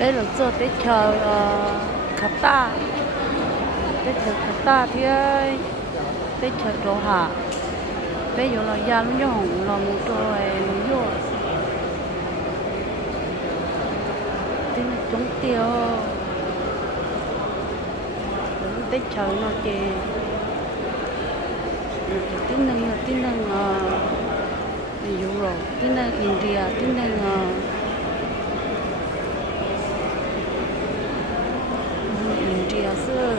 đây là giờ tới chờ khắp ta tới chờ khắp ta thì ơi tới chờ chỗ hạ bây giờ là gia lúc nhỏ là một trò một vô thế là chống tiêu tới chờ nó kì tin năng ví dụ rồi tin năng India tin năng India xưa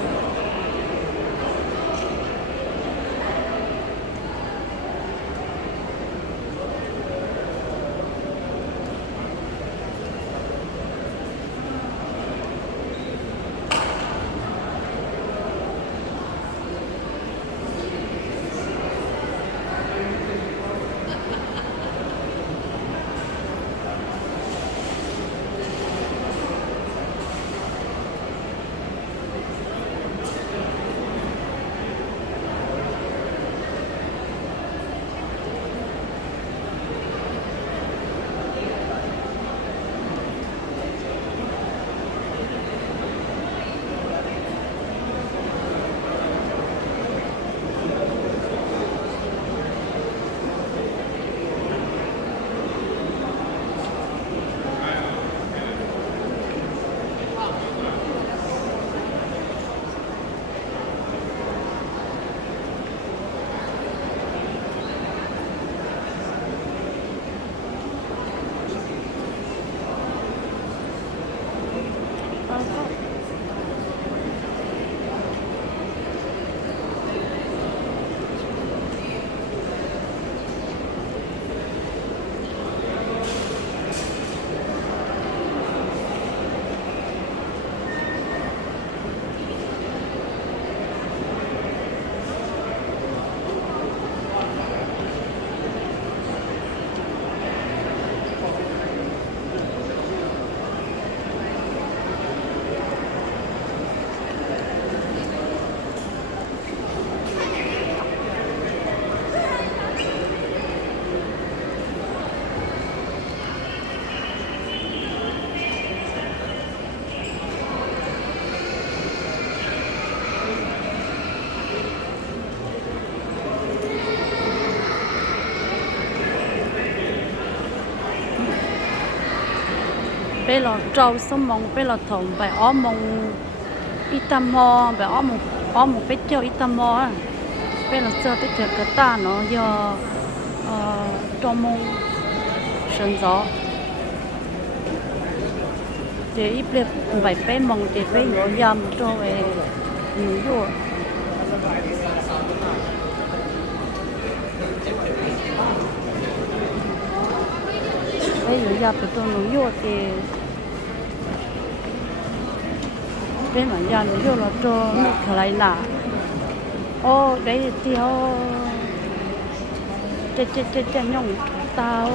bây giờ trâu sống mong bây giờ thùng phải ở mong Itamor phải ở một cái chỗ Itamor bây giờ giờ tới chờ cái ta nó do trong mong sân gió thì ít liệt phải phải mong thì phải có yam cho về nhiều rồi bây giờ yam thì tôi nói rồi thì bên mà nhà nó vô là cho nước lại nè ô đấy thì ô chết nhung tao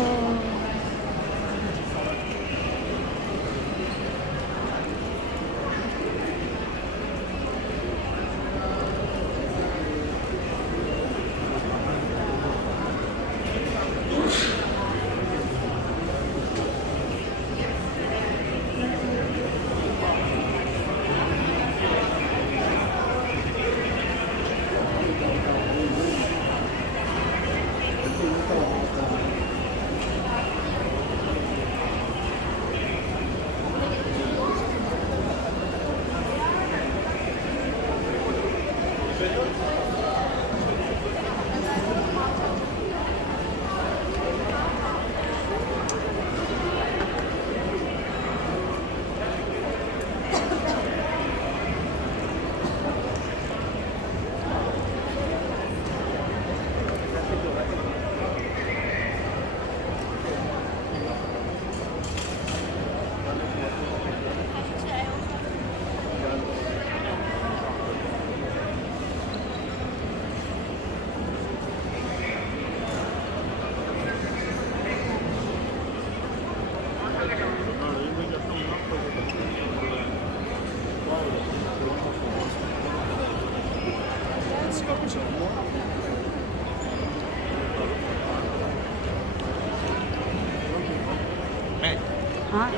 hả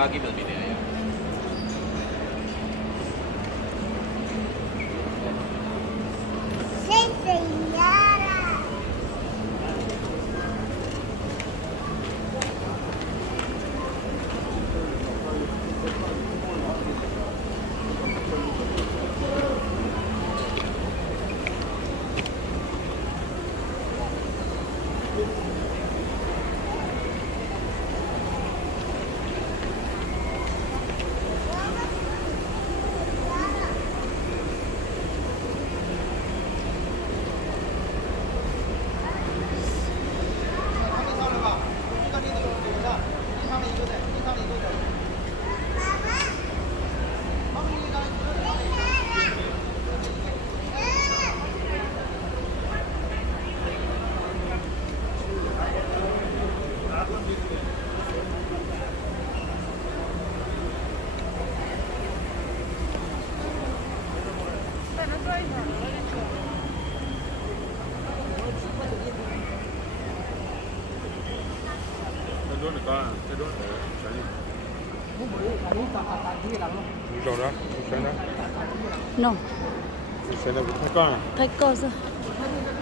빠기면 미네요. 그러니까 새로운 자리. 무서워라, 무서워라. No, 무서워라, 무서워. thấy cơ chưa?